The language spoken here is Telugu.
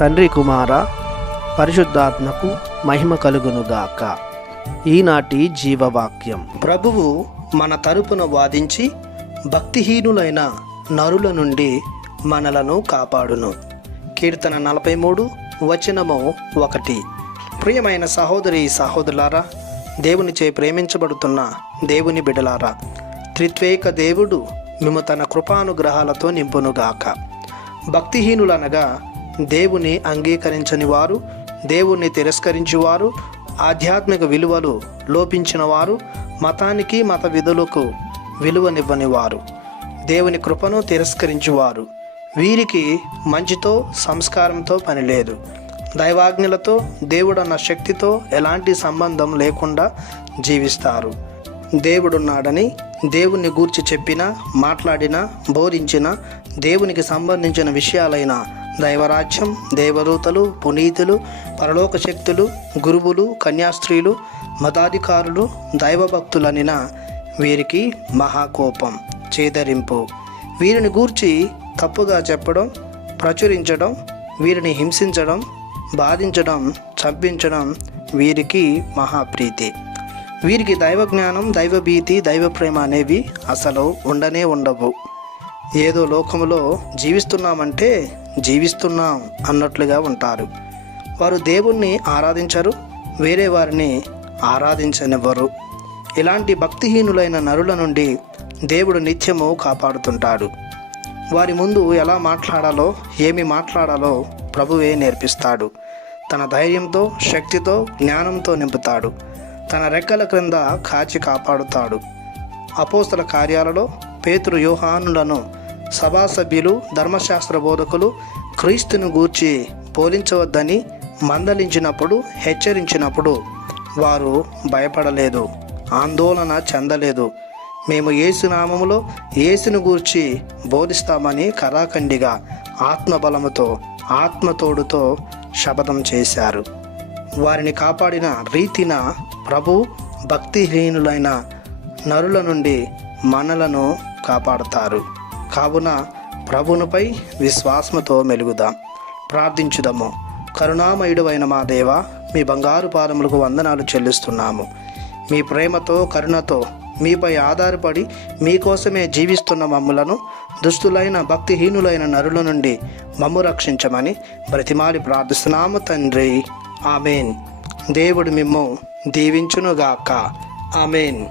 తండ్రి కుమార పరిశుద్ధాత్మకు మహిమ కలుగునుగాక. ఈనాటి జీవవాక్యం. ప్రభువు మన తరపున వాదించి భక్తిహీనులైన నరుల నుండి మనలను కాపాడును. కీర్తన 43 వచనము 1. ప్రియమైన సహోదరి సహోదరులారా, దేవునిచే ప్రేమించబడుతున్న దేవుని బిడ్డలారా, త్రిత్వేక దేవుడు మేము తన కృపానుగ్రహాలతో నింపునుగాక. భక్తిహీనులనగా దేవుని అంగీకరించని వారు, దేవుణ్ణి తిరస్కరించువారు, ఆధ్యాత్మిక విలువలు లోపించిన వారు, మతానికి మత విధులకు విలువనివ్వని వారు, దేవుని కృపను తిరస్కరించువారు. వీరికి మంచితో సంస్కారంతో పని లేదు. దైవాజ్ఞలతో దేవుడన్న శక్తితో ఎలాంటి సంబంధం లేకుండా జీవిస్తారు. దేవుడున్నాడని దేవుణ్ణి గూర్చి చెప్పినా, మాట్లాడినా, బోధించిన దేవునికి సంబంధించిన విషయాలైన దైవరాజ్యం, దేవదూతలు, పునీతులు, పరలోక శక్తులు, గురువులు, కన్యాస్త్రీలు, మతాధికారులు, దైవభక్తులనిన వీరికి మహాకోపం, చేదరింపు. వీరిని గూర్చి తప్పుగా చెప్పడం, ప్రచురించడం, వీరిని హింసించడం, బాధించడం, చంపించడం వీరికి మహాప్రీతి. వీరికి దైవజ్ఞానం, దైవభీతి, దైవప్రేమ అనేవి అసలు ఉండవు. ఏదో లోకములో జీవిస్తున్నామంటే జీవిస్తున్నాం అన్నట్లుగా ఉంటారు. వారు దేవుణ్ణి ఆరాధించరు, వేరే వారిని ఆరాధించనివ్వరు. ఇలాంటి భక్తిహీనులైన నరుల నుండి దేవుడు నిత్యము కాపాడుతుంటాడు. వారి ముందు ఎలా మాట్లాడాలో, ఏమి మాట్లాడాలో ప్రభువే నేర్పిస్తాడు. తన ధైర్యంతో, శక్తితో, జ్ఞానంతో నింపుతాడు. తన రెక్కల క్రింద కాచి కాపాడుతాడు. అపోస్తల కార్యాలలో పేతురు, యోహానులను సభా సభ్యులు, ధర్మశాస్త్ర బోధకులు క్రీస్తును గూర్చి పోలించవద్దని మందలించినప్పుడు, హెచ్చరించినప్పుడు వారు భయపడలేదు, ఆందోళన చెందలేదు. మేము యేసు నామములో యేసును గూర్చి బోధిస్తామని కరాఖండిగా ఆత్మబలముతో, ఆత్మతోడుతో శపథం చేశారు. వారిని కాపాడిన రీతిన ప్రభు భక్తిహీనులైన నరుల నుండి మనలను కాపాడుతారు. కావున ప్రభువుపై విశ్వాసముతో మెలుగుదాం. ప్రార్థించుదాము. కరుణామయుడైన మా దేవా, మీ బంగారు పాదములకు వందనాలు చెల్లిస్తున్నాము. మీ ప్రేమతో, కరుణతో మీపై ఆధారపడి మీకోసమే జీవిస్తున్న మమ్ములను దుష్టులైన భక్తిహీనులైన నరుల నుండి మమ్ము రక్షించమని బ్రతిమాలి ప్రార్థిస్తున్నాము తండ్రి. ఆమెన్. దేవుడు మిమ్ము దీవించునుగాక. ఆమెన్.